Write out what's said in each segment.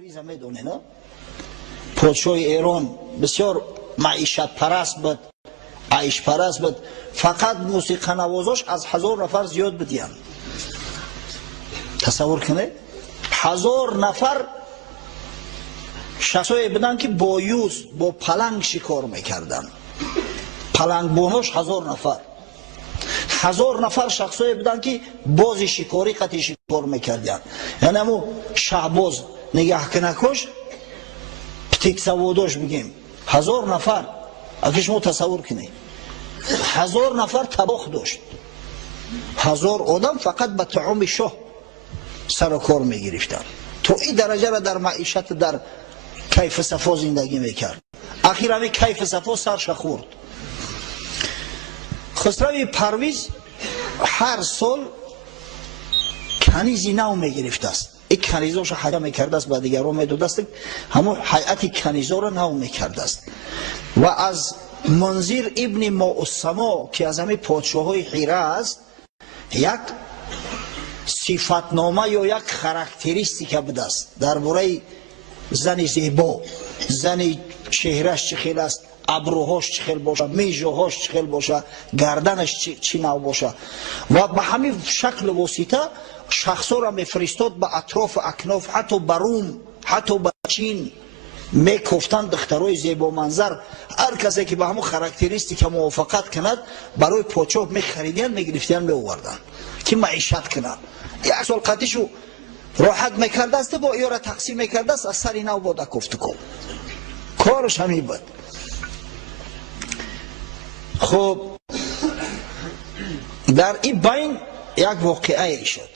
ریزه میدونه نه؟ پادشاه ایران بسیار معیشت پرست بود، عیش پرست بود، فقط موسیقی نوازاش از 1000 نفر زیاد بدیان. تصور کنه 1000 نفر شخصایی بودن که با یوز با پلنگ شکار میکردن، پلنگ بوناش 1000 نفر، 1000 نفر شخصایی بودن که بازی شکاری قطعی شکار میکردن. یعنی همون شهباز نگاه کنکش پتیک سواداش بگیم 1000 نفر. اگه شما تصور کنید 1000 نفر طباخ داشت، 1000 آدم فقط به طعام شاه سر و کار میگرفتن. تو این درجه را در معیشت در کیف صفا زندگی میکرد. اخیر همین کیف صفا سرش خورد. خسرو پرویز هر سال کنیزی نو میگرفته است. این کنیزاش حیا میکرده است، به دیگران میداده است، همون هیئت کنیزا را نو میکرده است. و از منذر ابن معصما که از همه پادشاهای حیره است یک صفتنامه یا یک خاراکتریستیک بوده است درباره زن زیبا، زن چهرهش چخیل است، ابروهاش چخیل باشه، میجهاش چخیل باشه، گردنش چی نوع باشه. و به همین شکل واسطه شخصا را میفرستاد به اطراف اکناف، حتی به روم، حتی به چین میکفتن دخترای زیبا منظر. هر کسی که به همون خاراکتریستیک موافقت کند برای پادشاه میخریدن، میگرفتن، میآوردن که معیشت کنند. یک سال قدیشو راحت میکرده است، با ایرا تقسیم میکرده است، از سر نو باده کفت کن. کارش همین بود. خب در این بین یک واقعه شد.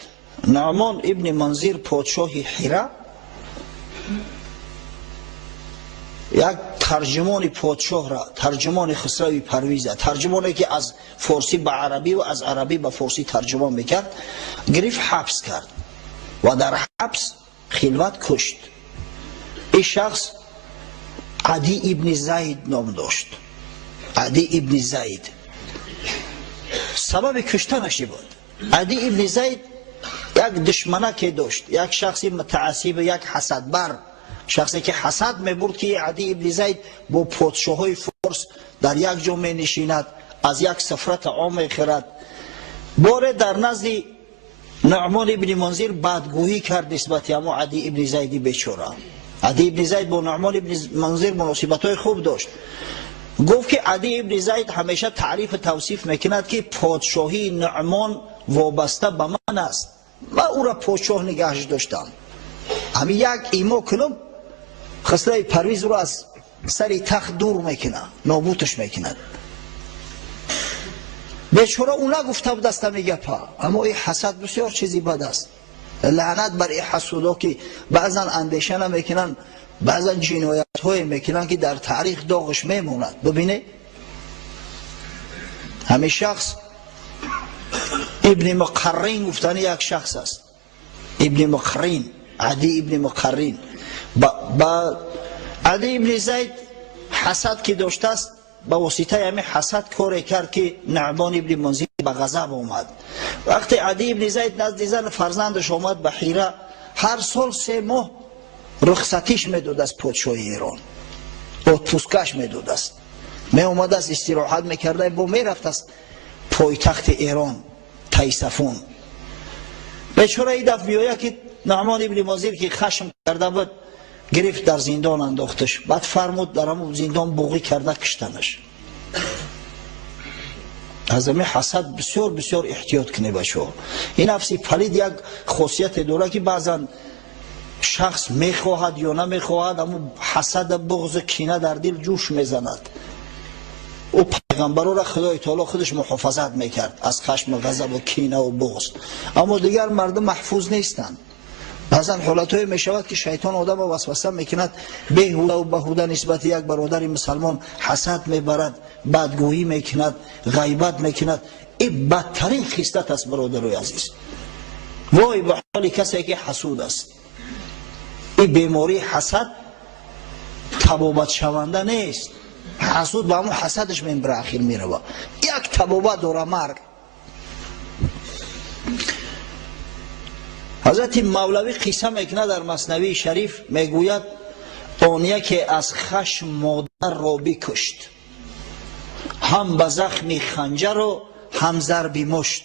نعمان ابن منذر پادشاه حیره یک ترجمان پادشاه را، ترجمان خسرو پرویز، ترجمانی که از فارسی به عربی و از عربی به فارسی ترجمه میکرد، گرفت حبس کرد و در حبس خلوت کشت. این شخص عدی ابن زید نام داشت. عدی ابن زید سبب کشتنش بود. عدی ابن زید یک دشمنه داشت، یک شخصی متعصب، یک حسدبر، شخصی که حسد میبرد که عدی ابن زید با پادشاهای فارس در یک جا می نشیند، از یک سفره طعام میخورد. باره در نزد نعمان ابن منذر بدگویی کرد نسبت اما عدی ابن زید بیچاره. عدی ابن زید با نعمان ابن منذر مناسبت های خوب داشت. گفت که عدی ابن زید همیشه تعریف توصیف میکند که پادشاهی نعمان وابسته به من است، و او را پادشاه نگهش داشتم. همین یک ایما کنم خسرو پرویز رو از سر تخت دور میکنه، نابودش میکند. بیچاره اون نگفته بود است میگه پا، اما این حسد بسیار چیزی بد است. لعنت بر این حسودا که بعضا اندیشه نمیکنن، بعضا جنایت های میکنن که در تاریخ داغش میموند. ببینه همین شخص ابن مقرین گفتن یک شخص است، ابن مقرین، عدی ابن مقرین. با عدی ابن زید حسد که داشته است، با واسطه همین حسد کاری کرد که نعمان ابن منذر به غضب آمد. وقتی عدی ابن زید نزد زن فرزندش آمد به حیره، هر سال 3 ماه رخصتیش میداد از پادشاه ایران، اتپوسکش میداد است، می اومد است استراحت میکرده، با میرفت است پایتخت ایران تیصفون. بیچاره ای دفع بیاید که نعمان ابن منذر که خشم کرده بود، گرفت در زندان انداختش. بعد فرمود در همون زندان بوقی کرده کشتنش. از همین حسد بسیار بسیار احتیاط کنه بشو. این نفسی پلید یک خاصیت داره که بعضا شخص میخواهد یا نمیخواهد، اما حسد، بغض، کینه در دل جوش میزند. او پیغمبر را خدای تعالی خودش محافظت میکرد از خشم و غضب و کینه و بغض، اما دیگر مردم محفوظ نیستند. بعضا حالتهای میشود که شیطان آدم را وسوسه میکند، بیهوده و بهوده نسبت یک برادر مسلمان حسد میبرد، بدگویی میکند، غیبت میکند. این بدترین خصلت است برادرای عزیز. وای به حال کسی که حسود است. این بیماری حسد تبابت شونده نیست. حسود با همون حسدش میبره اخیر میره، یک تبابت داره مرگ. حضرت مولوی قصه میکنه در مثنوی شریف، میگوید آن یکی از خشم مادر را بکشت، هم به زخم خنجر و هم ضرب مشت.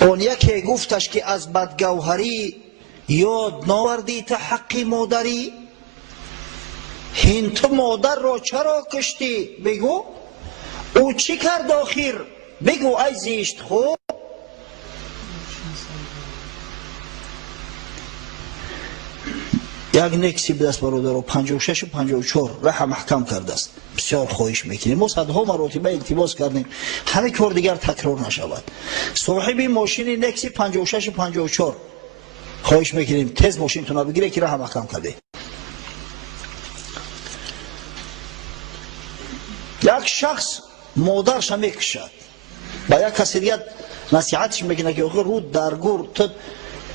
آن یکی گفتش که از بدگوهری یاد ناوردی تا حق مادری، هین تو مادر را چرا کشتی بگو، او چی کرد آخر بگو ای زشت خو. یک نکسی به دست برادر و 56 و 54 راه محکم کرده است. بسیار خواهش میکنیم، ما صدها مراتبه التماس کردیم همه کار دیگر تکرار نشود. صاحب ماشین نکسی 56 و 54 خواهش میکنیم تز ماشین تون بگیره که راه محکم کرده. یک شخص مادرش میکشد، با یک کسی دیگر نصیحتش میکنه که آخه رو درگور تو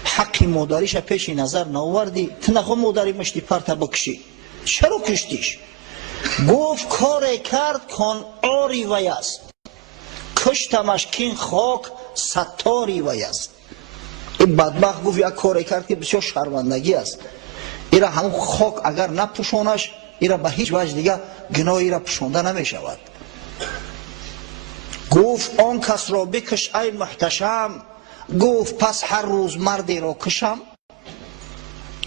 حق مادریش پیش نظر ناوردی، تو نخوا مادری مشتی پرت بکشی، چرا کشتیش؟ گفت کار کرد کن آری وی است، کشتمش کین خاک ستاری وی است. این بدبخت گفت یک کار کرد که بسیار شرمندگی است، ایرا همون خاک اگر نپوشانش ایرا به هیچ وجه دیگه گناه ایرا پوشانده نمی شود. گفت آن کس را بکش ای محتشم، گفت پس هر روز مردی را کشم.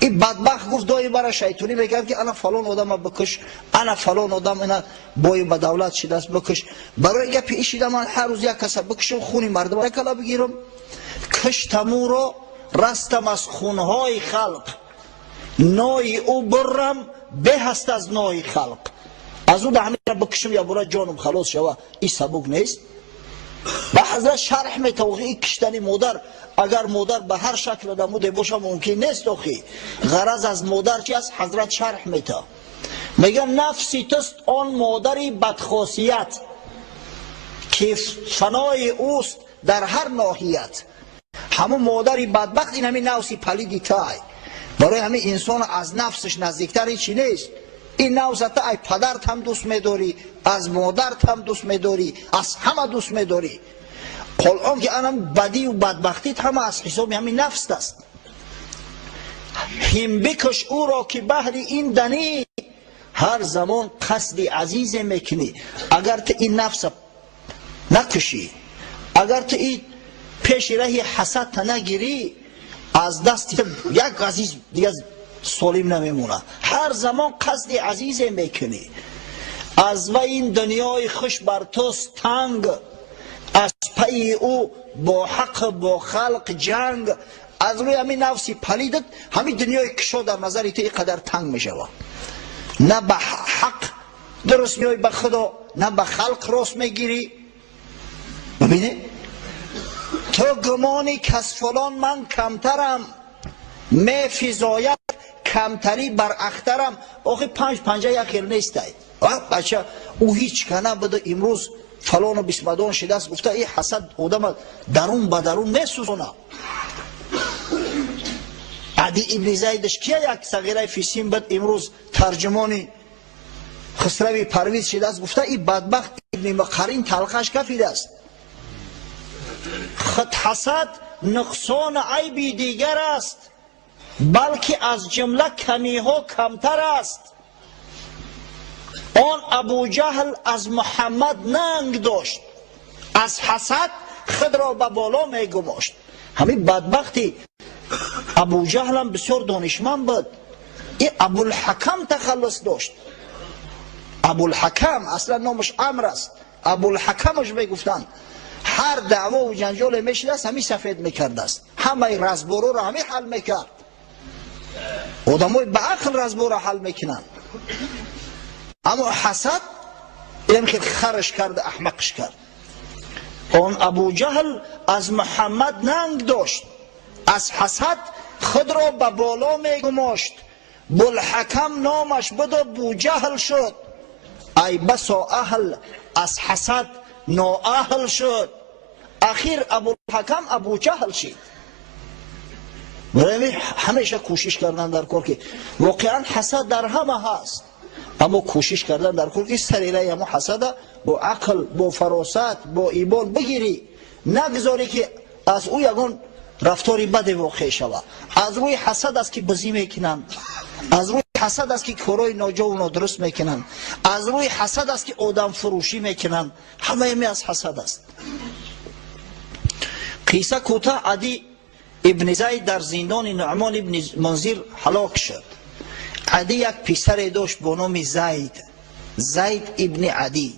این بدبخت گفت دایی برای شیطونی میکرد که انا فلان آدم بکش، انا فلان آدم اینا بای به دولت شده است بکش. برای گپ ایشیده من هر روز یک کس بکشم خونی مردم کلا بگیرم. کشتم او را رستم از خونهای خلق، نای او برم به هست از نای خلق. از او دهنی را بکشم یا برای جانم خلاص شوه، این سبک نیست. و حضرت شرح میتوقعی کشتن مادر، اگر مادر به هر شکل نموده باشه ممکن نیست. آخی غرض از مادر چی است؟ حضرت شرح میتا میگه نفسی توست آن مادری بدخاصیت که فنای اوست در هر ناحیت. همون مادری بدبخت این همین نفسی پلیدی تای، برای همین انسان از نفسش نزدیکتر چی نیست. این نوزت ای پدرت هم دوست میداری، از مادرت هم دوست میداری، از همه دوست میداری. قرآن که انم بدی و بدبختیت همه از حساب همین نفس است. هم بکش او را که بهر این دنی، هر زمان قصد عزیز میکنی. اگر تو این نفس نکشی، اگر تو این پیش راه حسد تا نگیری، از دست یک عزیز دیگه سالم نمیمونه. هر زمان قصد عزیز میکنی. از و این دنیای خوش بر توست تنگ، از پی او با حق با خلق جنگ. از روی همین نفسی پلیدت همین دنیای کشا در نظر تو اینقدر تنگ میشود. نه به حق درست میای به خدا، نه به خلق راست میگیری. ببینی تو گمانی که از فلان من کمترم، می فضایت کمتری بر اخترم. آخه 5 پنجه یک نیست. بچه او هیچ کنه بده امروز فلان و بسمدان شده است، گفته این حسد آدم درون به درون میسوزونه. عدی ابن زیدش که یک صغیره فیسیم بد امروز ترجمانی خسروی پرویز شده است، گفته این بدبخت ابن مقرین تلخش کفیده است. خود حسد نقصان عیبی دیگر است، بلکه از جمله کمی ها کمتر است. آن ابو جهل از محمد ننگ داشت، از حسد خود را به بالا می گماشت. همین بدبختی ابو جهل هم بسیار دانشمند بود. این ابوالحکم تخلص داشت. ابوالحکم اصلا نامش عمرو است، ابوالحکمش میگفتند. هر دعوا و جنجال میشد است همین سفید میکرد است، همه رزبورو را همین حل میکرد. آدمای به عقل رزبور را حل میکنن. اما حسد این که خرش کرد، احمقش کرد. آن ابو جهل از محمد ننگ داشت، از حسد خود را به بالا میگماشت. بوالحکم نامش بد بو جهل شد، ای بسا اهل از حسد نااهل شد. اخیر ابوالحکم ابو جهل شد. برای همیشه کوشش کردن در کار که واقعا حسد در همه هست، اما کوشش کردن در کار که سریره اما حسد با عقل با فراست با ایمان بگیری، نگذاری که از او یگان рафтори баде воқеъ шава. аз рӯи ҳасад аст ки базӣ мекунанд, аз рӯи ҳасад аст ки корҳои ноҷову нодуруст мекунанд, аз рӯи ҳасад аст ки одамфурӯшӣ мекунанд. ҳамаи аз ҳасад аст. қисса кӯтаҳ, Ади ибн Зайд дар зиндони Нуъмон ибн Мунзир ҳалок шуд. Ади як писаре дошт бо номи Зайд ибн Ади.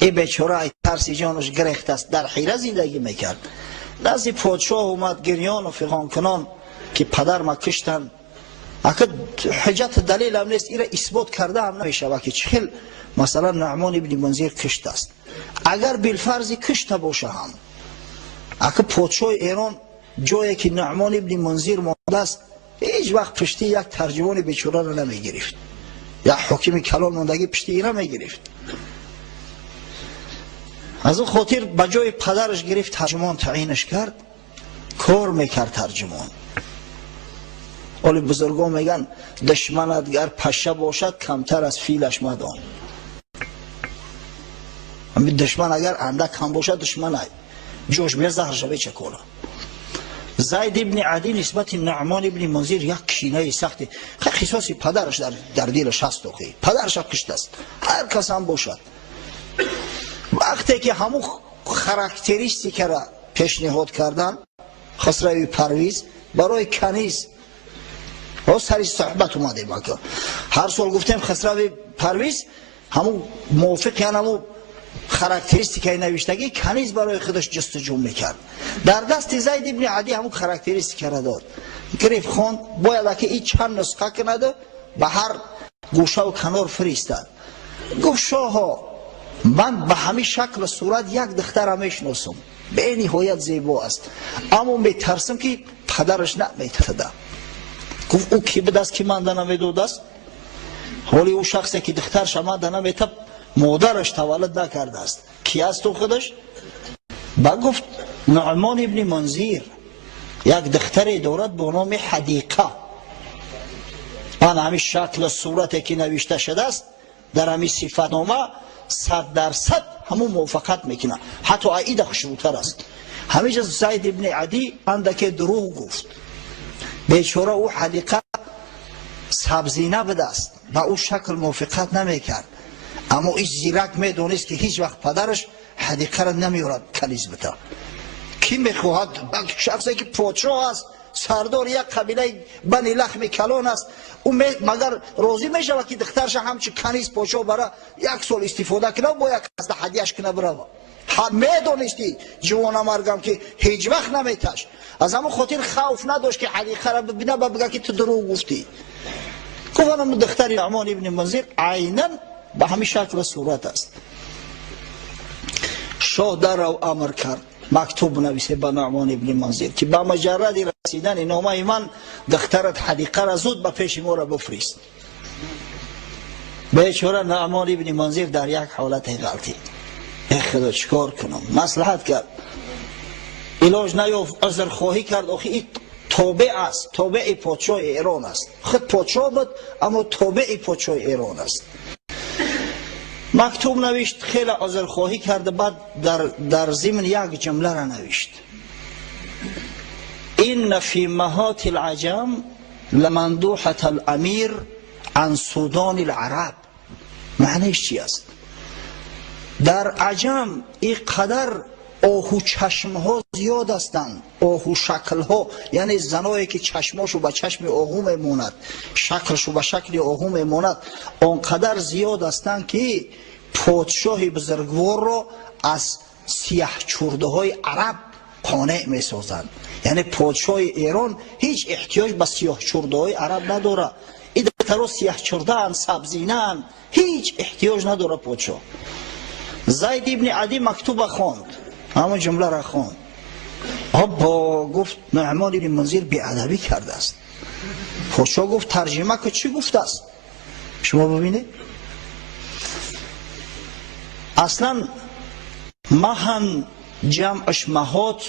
ин бечора тарси ҷонаш гирехт аст, дар ҳира зиндагӣ мекард. назди подшоҳ омад гирёну фиғонкунон ки падарма киштанд. ака ҳуҷҷату далелам нест, ира исбот карда ҳам намешавад ки чӣ хел масалан Нуъмон ибн Мунзир кишт аст. агар билфарзи кишта боша ҳам, ака подшоҳи Эрон ҷое ки Нуъмон ибн Мунзир мондааст, ҳеҷ вақт пишти як тарҷумони бечораро намегирифт, як ҳокими калон мондагӣ пишти ира мегирифт. аз он хотир ба ҷои падараш гирифт, тарҷумон таъинаш кард, кор мекард тарҷумон. оли бузургон меган душманат гар паша бошад камтар аз филаш мадон. душман агар андак ҳам бошад душманай ҷош бия заҳр шаве чакола. Зайд ибн Ади нисбати Нуъмон ибн Мунзир як кинаи сахти, қисоси падараш дар дилаш ҳаст. падараш киштааст, ҳар кас ҳам бошад. вақте ки ҳамун характеристикаро пешниҳод кардан, Хосрави Парвиз барои каниз сари суҳбат омадем. ҳар сол гуфтем Хосрави Парвиз ҳамун мувофиқи ҳамун характеристикаи навиштагӣ каниз барои худаш ҷустуҷӯ мекард. дар дасти Зайд ибн Ади ҳамун характеристикаро дод. гирифт хонд, бояд аки ин чанд нусха кунаду ба ҳар гӯшаву канор фиристад. гуфт шоҳо, ман ба ҳамин шаклу сурат як духтара мешиносам, бениҳоят зебо аст, аммо метарсам ки падараш наметада. гуфт ӯ ки будаст ки ман дана медодааст? ҳоли ӯ шахсе ки духтарша ман дана метаб модараш таваллуд накардааст. ки аст ӯ худаш? ба гуфт Нуъмон ибн Мунзир як духтаре дорад бо номи Ҳадиқа. ана ҳамин шаклу сурате ки навишта шудааст дар ҳамин сифатнома 100% ҳамун мувофақат мекунад, ҳатто аида хушрӯтар аст. ҳаминҷа Зайд ибн Ади андаке дурӯғ гуфт. бечора ӯ Ҳадиқа сабзина будааст, ба ӯ шакл мувофиқат намекард, аммо ин зирак медонист ки ҳеҷ вақт падараш Ҳадиқаро намеёрад каниз бита. ки мехоҳад шахсе ки подшоҳ аст, сардори як қабилаи бани лахми калон аст, ӯ магар розӣ мешавад ки духтарша ҳамчун каниз подшоҳ бара як сол истифода кунад, бо як қасда ҳадияш кунад бирава. медонисти ҷувонамаргам ки ҳеҷ вақт наметаш. аз ҳамон хотир хавф надошт ки Ҳадиқаро бибина ба бига ки ту дурӯғ гуфтӣ. гуфтам духтари Нуъмон ибн Мунзир айнан ба ҳамин шаклу сурат аст. шоҳ даррав амр кард мактуб нависе ба Нуъмон ибн Мунзир ки ба маҷарради расидани номаи ман духтарат Ҳадиқаро зуд ба пеши моро бифрист. бечора Нуъмон ибн Мунзир дар як ҳолати ғалтӣ. худо чикор кунам? маслиҳат кард, илоҷ наёфт, узрхоҳӣ кард. охи ин тобеъ аст, тобеи подшоҳи Эрон аст. худ подшоҳ буд, аммо тобеи подшоҳи Эрон аст. мактуб навишт, хеле узрхоҳӣ карда, баъд дар зимн як ҷумларо навишт. инна фи маҳоти алъаҷам ламандуҳат аламир ан судони алараб. маънаш чӣ аст? дар аҷам ин қадар оҳу чашмҳо зиёд ҳастанд, оҳу шаклҳо, яъне заное ки чашмошу ба чашми оҳу мемонад, шаклшу ба шакли оҳу мемонад, он қадар зиёд ҳастанд ки подшоҳи бузургворро аз сиёҳчурдаҳои араб қонеъ месозанд. яъне подшоҳи Эрон ҳеҷ эҳтиёҷ ба сиёҳчурдаҳои араб надорад. ин духтаро сиёҳчурдаанд, сабзинаанд, ҳеҷ эҳтиёҷ надорад подшоҳ. Зайд ибн Ади мактуба хонд, ҳамон ҷумларо хонд. аббо гуфт Нуъмон ибн Мунзир беадабӣ кардааст. подшоҳ гуфт тарҷима ку чӣ гуфтааст? шумо бибинед. аслан маҳан ҷамъаш маҳот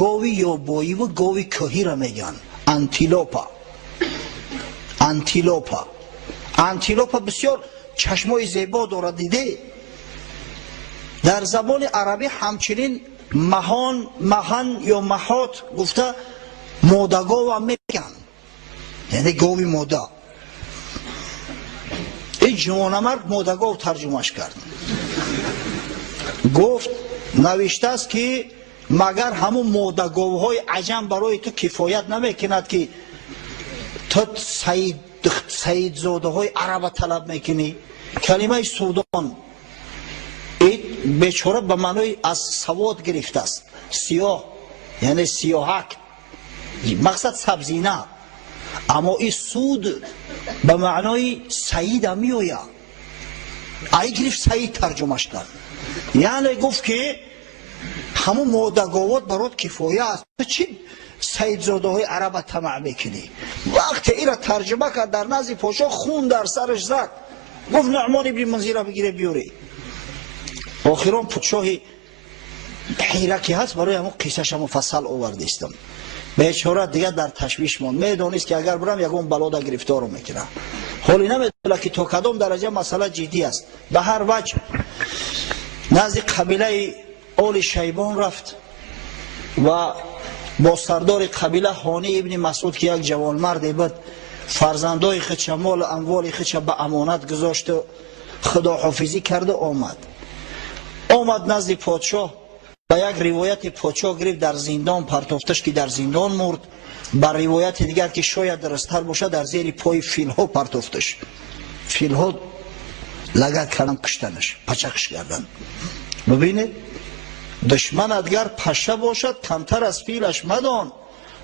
гови ёбоиву гови кӯҳиро меган. антилопа бисёр чашмои зебо дорад. диде дар забони арабӣ ҳамчунин مهان یا مهات گفته مادگاو هم میگن، یعنی گاوی مادا. این جوانمرد مادگاو ترجمهش کرد. گفت نوشته است که مگر همون مادگاوهای عجم برای تو کفایت نمیکند که تو سید زاده های عرب طلب میکنی؟ کلمه سودان این بیچاره به معنای از سواد گرفته است، سیاه یعنی سیاهک، مقصد سبزی نه، اما این سود به معنای سعید هم میآید. ای گرفت سعید ترجمهش کرد، یعنی گفت که همون مادگاوات برات کفایه است، تو چی سعید زاده های عرب طمع میکنی؟ وقتی این را ترجمه کرد در نزد پاشا خون در سرش زد، گفت نعمان ابن منذر را بگیره بیوری. آخران پادشاه حیره که هست برای همون قصهش مفصل آورده استم. بیچاره دیگه در تشویش ماند، میدونست که اگر برم یگون بلا در گرفتار میکنه. حالی نمیدونه که تا کدام درجه مسئله جدی است. به هر وجه نزد قبیله آل شیبان رفت و با سردار قبیله هانی ابن مسعود که یک جوانمردی بود، فرزندای خودش مال و اموال خودش به امانت گذاشت و خداحافظی کرده. آمد نزد پادشاه. به یک روایت پادشاه گرفت در زندان پرتافتش که در زندان مرد. بر روایت دیگر که شاید درست‌تر باشه در زیر پای فیل‌ها پرتافتش. فیل‌ها لگد کردن کشتنش، پچکش کردن. ببینید دشمن اگر پشه باشد کمتر از فیلش مدان،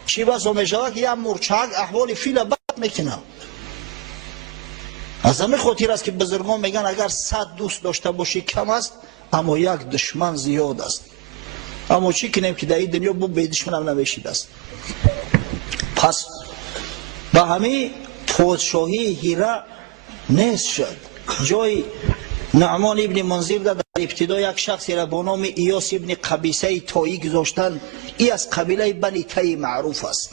چی بسا میشود که یک مرچک احوال فیل بد میکنه. از همه خاطر است که بزرگان میگن اگر 100 دوست داشته باشی کم است، اما یک دشمن زیاد است. اما چی کنیم که در این دنیا با به دشمن هم نمیشید است. پس به همین پادشاهی هیره نیست شد. جای نعمان ابن منذر در ابتدا یک شخصی را با نام ایاس ابن قبیسه تایی گذاشتن. ای از قبیله بنی تی معروف است.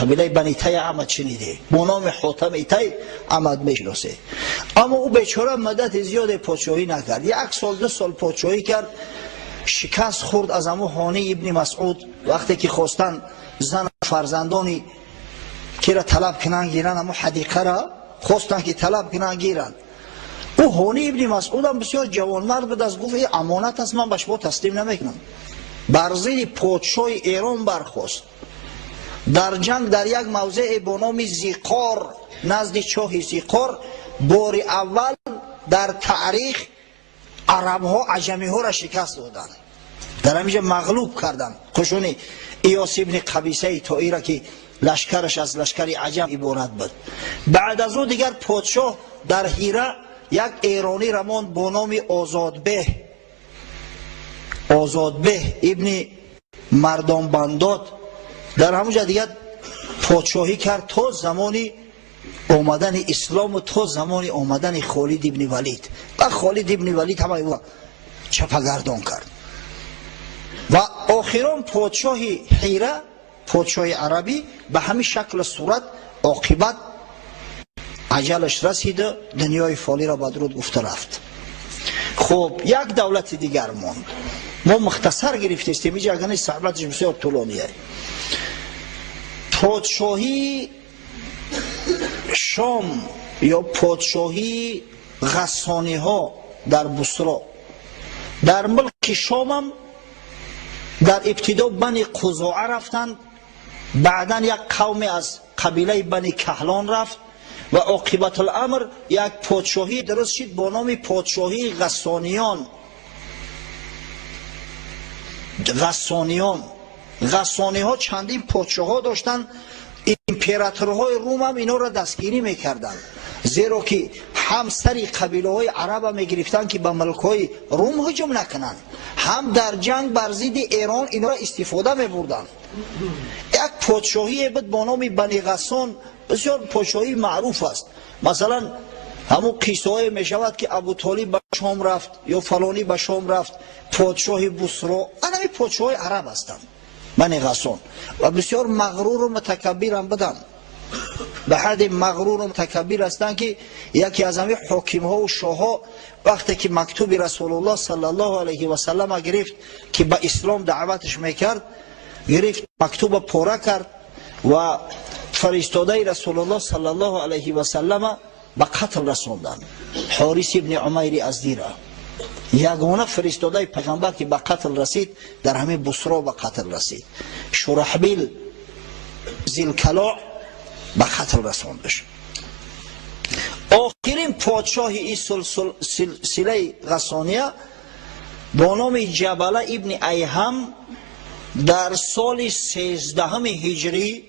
قبیله بنی تی احمد شنیده، با نام حاتم تی احمد میشناسه. اما او بیچاره مدت زیاد پادشاهی نکرد. 1 سال 2 سال پادشاهی کرد، شکست خورد از امو هانی ابن مسعود. وقتی که خواستن زن فرزندانی که را طلب کنن گیرن، امو حدیقه را خواستن که طلب کنن گیرن. او هانی ابن مسعود هم بسیار جوانمرد بود، از گفت این امانت است، من به شما تسلیم نمیکنم. بر ضد پادشاه ایران برخاست. در جنگ در یک موضع با نام زیقار نزد چاه زیقار بار اول در تاریخ عرب ها عجمی ها را شکست دادن، در همینجا مغلوب کردن. قشون ایاس ابن قبیسه تایی را که لشکرش از لشکر عجم عبارت بود. بعد از او دیگر پادشاه در هیره یک ایرانی رمان با نام آزادبه ابن مردان بنداد در همونجا دیگر پادشاهی کرد تا زمانی آمدن اسلام و تا زمانی آمدن خالد ابن ولید. و خالد ابن ولید همه او چپگردان کرد و آخران پادشاه حیره، پادشاه عربی، به همین شکل صورت عاقبت اجلش رسید، دنیای فانی را بدرود گفته رفت. خب یک دولت دیگر ماند. ما مختصر گرفتیم اینجا، اگر صحبتش بسیار طولانیه. پادشاهی شام یا پادشاهی غسانی ها در بصره، در ملک شام هم در ابتدا بنی قزاعه رفتند، بعدا یک قوم از قبیله بنی کهلان رفت و عاقبت الامر یک پادشاهی درست شد با نام پادشاهی غسانیان. غسانی ها چندین پادشاه ها داشتن. امپراتورهای روم هم اینا را دستگیری میکردن، زیرا که هم سری قبیله های عرب می گرفتن که به ملک های روم هجوم نکنن، هم در جنگ بر ضد ایران اینا را استفاده می بردن. یک پادشاهی بود با نام بنی غسان، بسیار پادشاهی معروف است. مثلا همون قصه های می شود که ابو طالب به شام رفت یا فلانی به شام رفت، پادشاه بصره، همین پادشاه عرب هستند بنی غسان، و بسیار مغرور و متکبر هم بودند. به حد مغرور و متکبر هستند که یکی از همه حاکم ها و شاه ها وقتی که مکتوب رسول الله صلی الله علیه و سلم گرفت که به اسلام دعوتش میکرد، گرفت مکتوب پاره کرد و فرستاده رسول الله صلی الله علیه و سلم به قتل رسوندند. حارث ابن عمیر ازدی را یگانه فرستاده پیغمبر که به قتل رسید در همه بصره به قتل رسید. شرحبیل ذی‌الکلاء به قتل رساندش. آخرین پادشاه این سلسله غسانیه با نام جبله ابن ایهم در سال 13 هجری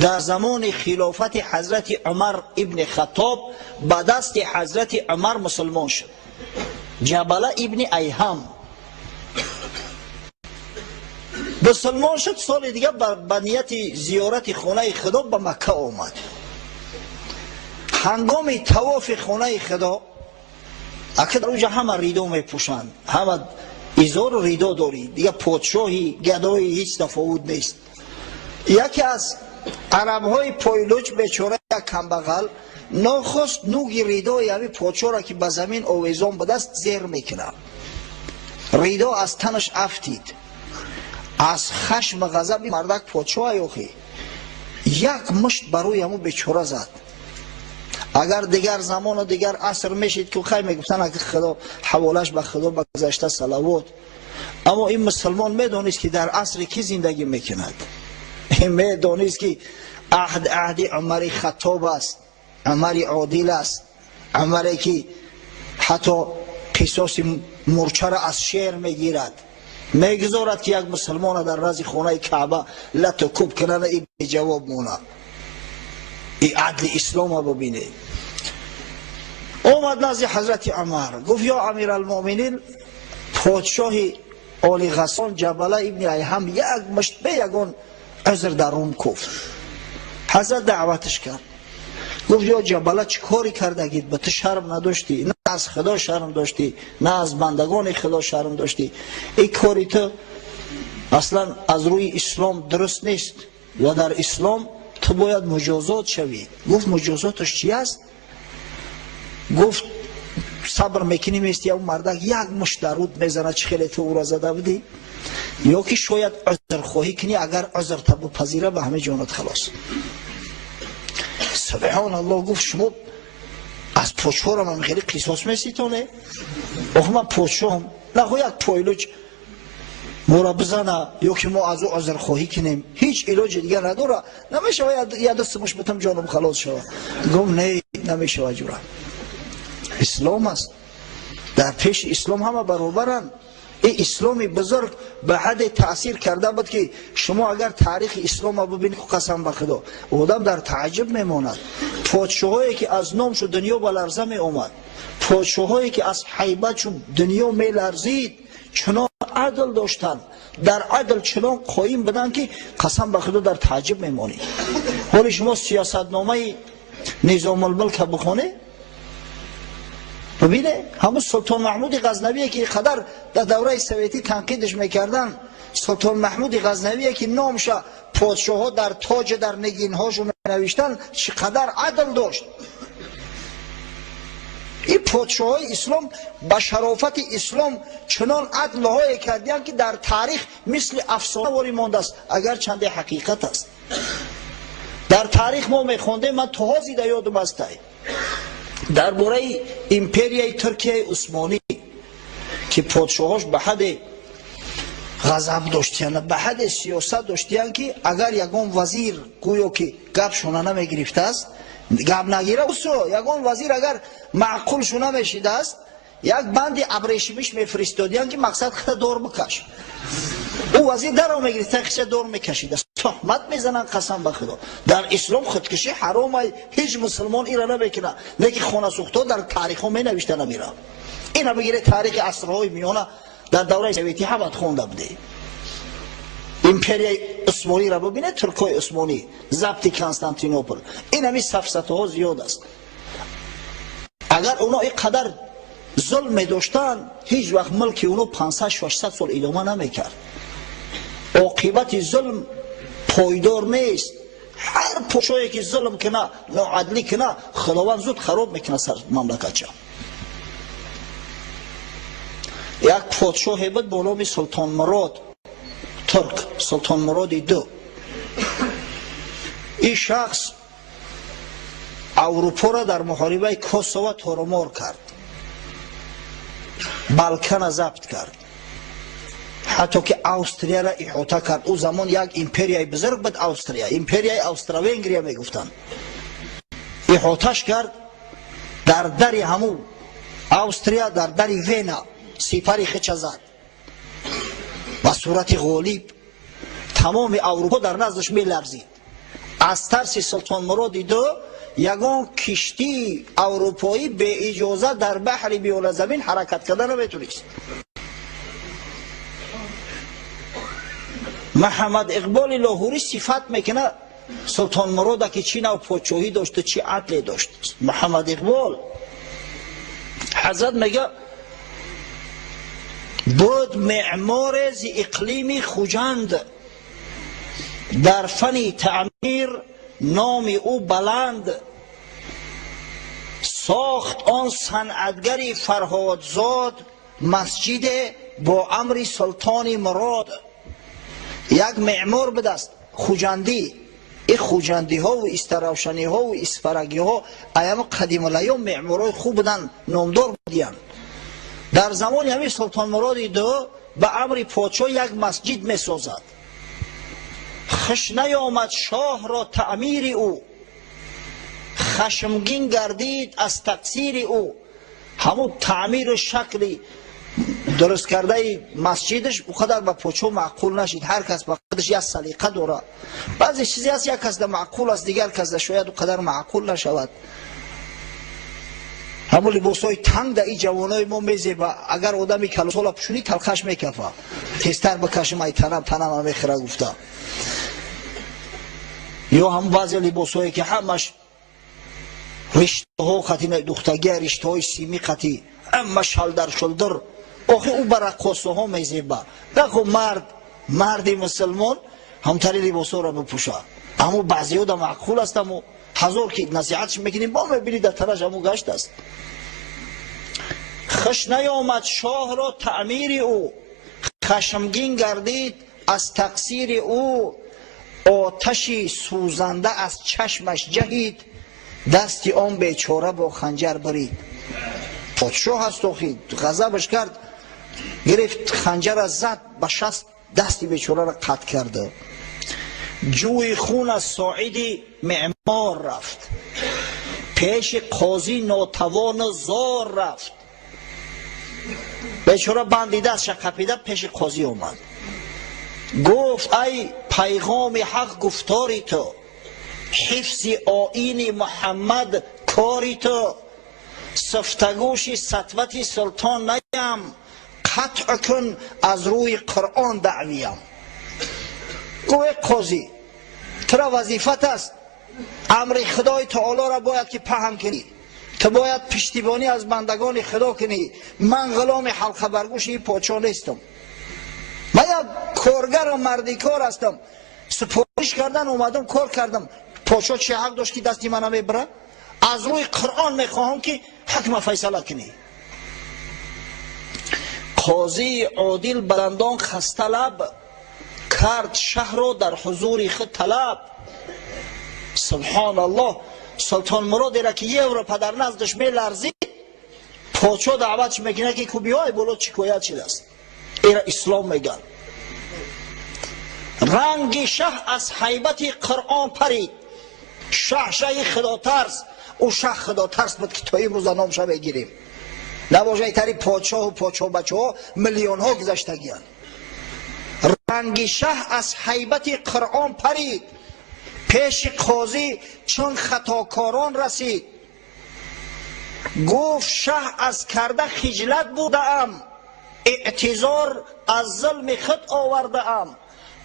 در زمان خلافت حضرت عمر ابن خطاب به دست حضرت عمر مسلمان شد. جبله ابن ایهم مسلمان شد. سال دیگه به نیت زیارت خانه خدا به مکه آمد. هنگام طواف خانه خدا اکد روجه همه ریدو می پوشند، همه ازار و ریدو داری دیگه، پادشاهی گدایی هیچ تفاوت نیست. یکی از عرب های پایلوچ بیچاره یک کمبغل ناخست نوگی ریدای همین پادشاه را که به زمین آویزان به دست زیر میکنه، ریدا از تنش افتید. از خشم و غضب مردک پادشاه ایوخی یک مشت بروی همون بیچاره زد. اگر دیگر زمان و دیگر عصر میشید که خیلی میگفتن اگه خدا حوالش به خدا به گذشته صلوات، اما این مسلمان میدونست که در عصر کی زندگی میکند. این میدونست که عهد عمر خطاب است، عمر عادل است، عمری که حتی قصاص مرچه را از شیر میگیرد، میگذارد که یک مسلمان در رز خانه کعبه لط و کوب کنن. این جواب مونه. این عدل اسلام را ببینه. اومد نزد حضرت عمر گفت یا امیر المؤمنین، پادشاه آل غسان جبله ابن ایهم یک مشت به یگان عذر در روم کفت. حضرت دعوتش کرد. گفت یا جبله چه کاری کردگید؟ به تو شرم نداشتی؟ نه از خدا شرم داشتی، نه از بندگان خدا شرم داشتی. این کاری تو اصلا از روی اسلام درست نیست و در اسلام تو باید مجازات شوی. گفت مجازاتش چی است؟ گفت صبر میکنی میستی اون مردک یک مشت درود میزنه چه خیلی تو او را زده بودی، یا که شاید عذر خواهی کنی، اگر عذر تبو پذیره به همه جانت خلاص. سبحان الله. گفت شما از پادشاه را من خیلی قصاص میستونه؟ آخه من پادشاهم، نه یک پایلوچ ما را بزنه یا که ما از او عذر خواهی کنیم، هیچ علاج دیگه نداره. نمیشه یا دست مش بتم جانم خلاص شود. گفت نه نمیشه جورا. اسلام است، در پیش اسلام همه برابرن. این اسلامی بزرگ به حد تأثیر کرده بود که شما اگر تاریخ اسلام رو ببینید قسم به خدا آدم در تعجب میماند. پادشاهایی که از نامشو دنیا به لرزه می اومد، پادشاهایی که از هیبتشون دنیا می لرزید، چنان عدل داشتن، در عدل چنان قایم بدن که قسم به خدا در تعجب میمانی. حالی شما سیاستنامه نظام الملک بخونه ببینه، همون سلطان محمود غزنوی که قدر در دوره سویتی تنقیدش میکردن، سلطان محمود غزنوی که نامش پادشاه ها در تاج در نگین هاشون نوشتن چقدر عدل داشت. این پادشاه های اسلام به شرافت اسلام چنان عدل های کردن که در تاریخ مثل افسانه واری مانده است، اگر چند حقیقت است. در تاریخ ما میخونده، من تا زیده یادم است درباره امپریای ترکیه عثمانی که پادشاهاش به حد غضب داشتیان، به حد سیاست داشتیان که اگر یگان وزیر گویا که گپ شونه نمیگرفته است، گپ نگیره اوسو، یگان وزیر اگر معقول شونه نمیشیده است، یک بند ابریشمیش میفرستادیان که مقصد خود دور بکش. او وزیر در رو میگرفته خیشه دور میکشیده، تهمت میزنن. قسم به خدا در اسلام خودکشی حرامه، هیچ مسلمان ایرا نمیکنه. نه که خانه سوخته در تاریخ ها می نوشته نمیره. اینا بگیره تاریخ عصرهای میانه در دوره سویتی هم خونده بوده. امپریای عثمانی را ببینه، ترکای عثمانی، ضبط کنستانتینوپل، این همی سفسطه ها زیاد است. اگر اونا اینقدر ظلم داشتن، هیچ وقت ملک اونو 500-600 سال ادامه نمیکرد. عاقبت ظلم پایدار نیست. هر پوشویی که ظلم کنه ناعدلی کنه خداوند زود خراب میکنه سر مملکت. یک پادشاه بود به نام سلطان مراد ترک، سلطان مراد دو. این شخص اروپا را در محاربه کوسوو تورمار کرد، بالکان ضبط کرد، حتی که استرالیا را احاطه کرد. او زمان یک امپریای بزرگ بود استرالیا، امپریای استرا-ونگریا میگفتند. احاطهش کرد، در دری همو استرالیا در دری وینا سپری خچ زد و صورت غالب تمام اروپا در نزدش می لرزید. از ترس سلطان مراد دو یگان کشتی اروپایی به اجازه در بحر بیرون زمین حرکت کردن نمیتونست. محمد اقبال لاهوری صفت میکنه سلطان مراد که چی نوع پادشاهی داشته، چی عدلی داشت. محمد اقبال حضرت میگه بود معمار ز اقلیم خوجند، در فن تعمیر نام او بلند، ساخت آن صنعتگر فرهادزاد مسجد با امر سلطان مراد. یک معمار بدست خوجندی. این خوجندی ها و استروشنی ها و اسفرگی ها ایام قدیم الایام معمارای خوب بودن، نامدار بودن. در زمان همین سلطان مراد دو به امر پادشاه یک مسجد می سازد. خش نیامد شاه را تعمیر او، خشمگین گردید از تقصیر او. همون تعمیر شکلی درست کرده مسجدش بخاطر به پادشاه معقول نشید. هر کس با خودش یک سلیقه داره. بعضی چیزی هست یک کس معقول است، دیگر کس شاید اونقدر معقول نشود. همون لباسای تنگ در این جوانای ما میزیبه، اگر آدمی کلوسالا پشونی تلخش میکفه، تیستر بکشم ای تنم میخره گفته. یا هم بعضی لباسایی که همش رشته ها خطی دختگی، رشته های سیمی خطی، اما شلدر آخه او برای رقاصه ها میزیبه. دخو مردی مسلمان همتری لباسا را بپوشه. اما بعضی ها در معقول است، اما هزار که نصیحتش میکنیم با میبینید در تنش همو گشت است. خش نیامد شاه را تعمیر او، خشمگین گردید از تقصیر او. آتشی سوزنده از چشمش جهید، دستی آن بیچاره با خنجر برید. پادشاه هست توخید غضبش کرد، گرفت خنجر از زد به شست، دستی بیچاره را قطع کرده. جوی خون از ساعدی معمار رفت، پیش قاضی ناتوان زار رفت. بیچاره بندیده از شقپیده پیش قاضی اومد، گفت ای پیغام حق گفتاری تو، حفظ آیین محمد کاری تو. سفتگوش سطوت سلطان نیم، قطع کن از روی قرآن دعویم. گوه قاضی ترا وظیفت است امر خدای تعالی را باید که پهم کنی، تو باید پشتیبانی از بندگان خدا کنی. من غلام حلقه برگوش این پادشاه نیستم، من یک کارگر و مردی کار هستم. سپارش کردن اومدم کار کردم. پادشاه چه حق داشت که دستی من میبره؟ از روی قرآن میخواهم که حکم فیصله کنی. قاضی عادل بلندان خسته لب، کرد شهر رو در حضور خود طلب. سبحان الله. سلطان مراد را که یه رو پدر نزدش میلرزید، پادشاه دعوتش میکنه که کوبیای بولو چیکویت شده است. ایرا اسلام میگن. رنگ شه از حیبت قرآن پرید، شه خدا ترس. او شه خدا ترس بود که تا امروز نامش بگیریم. نباشه تری پادشاه و پادشاه بچه ها میلیون ها گذشتگیان. رنگ شه از حیبت قرآن پرید، پیش قاضی چون خطاکاران رسید. گفت شه از کرده خجلت بودم، اعتذار از ظلم خود آورده ام.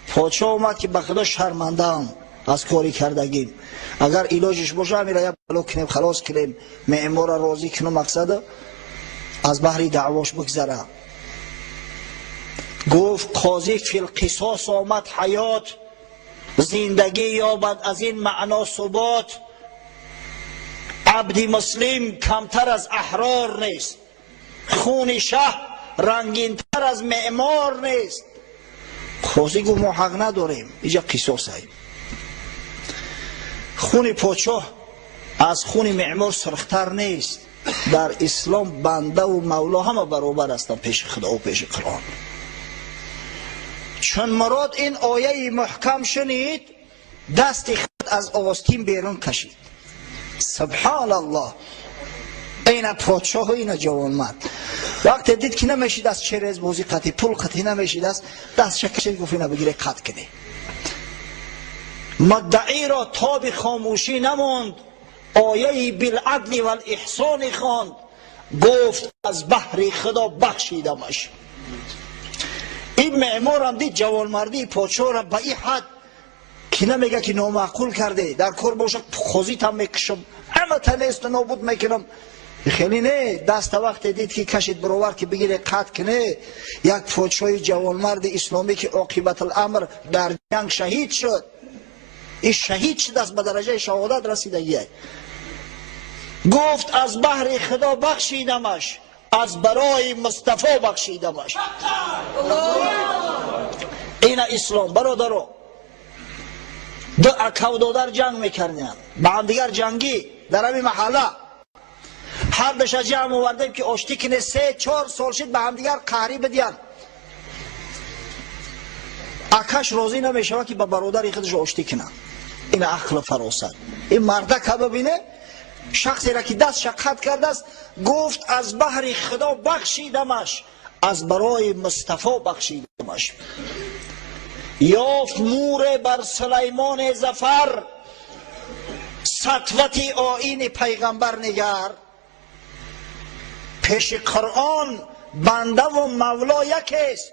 پادشاه اومد که به خدا شرمنده ام از کاری کردگیم، اگر علاجش باشه همیره یک بلو کنیم خلاص کنیم، معمار راضی کنیم، مقصد از بحری دعواش بگذره. گفت قاضی فی القصاص آمد حیات، زندگی یابد از این معنا ثبات. عبد مسلم کمتر از احرار نیست، خون شه رنگینتر از معمار نیست. خوزی گو ما حق نداریم، اینجا قصاص هست. خون پادشاه از خون معمار سرختر نیست. در اسلام بنده و مولا همه برابر هستند پیش خدا و پیش قرآن. چون مراد این آیه محکم شنید، دست خود از آستین بیرون کشید. سبحان الله. این پادشاه و این جوانمرد وقتی دید که نمیشید از چرز بازی قطعی پول قطعی نمیشید است، دست کشید گفت اینو بگیره قطع کنه. مدعی را تاب خاموشی نموند، آیه بالعدل والاحسان خواند، گفت از بحر خدا بخشیدمش. این معمار هم دید جوانمردی پادشاه را به این حد که نمیگه که نامعقول کرده، در کار باشه خوزیت هم میکشم، همه تنیست و نابود میکنم. خیلی نه، دست وقت دید که کشید برابر که بگیره قطع کنه، یک پادشاه جوانمرد اسلامی که عاقبت الامر در جنگ شهید شد، این شهید شد، از به درجه شهادت رسیدگی. گفت از بحر خدا بخشیدمش، از برای مصطفی بخشیدمش. این اسلام برادرو. دو اکو دادر جنگ میکردن با هم دیگر، جنگی در همین محله هر دش جمع آوردیم که آشتی کنه. 3-4 سال شد به هم دیگر قهری بدین. اکش راضی نمیشه که با برادر خودش آشتی کنه. این عقل فراست. این مرده که ببینه شخصی را که دست شقت کرده است، گفت از بحر خدا بخشیدمش، از برای مصطفی بخشیدمش. یافت نور بر سلیمان ظفر، سطوت آیین پیغمبر نگر. پیش قرآن بنده و مولا یک است.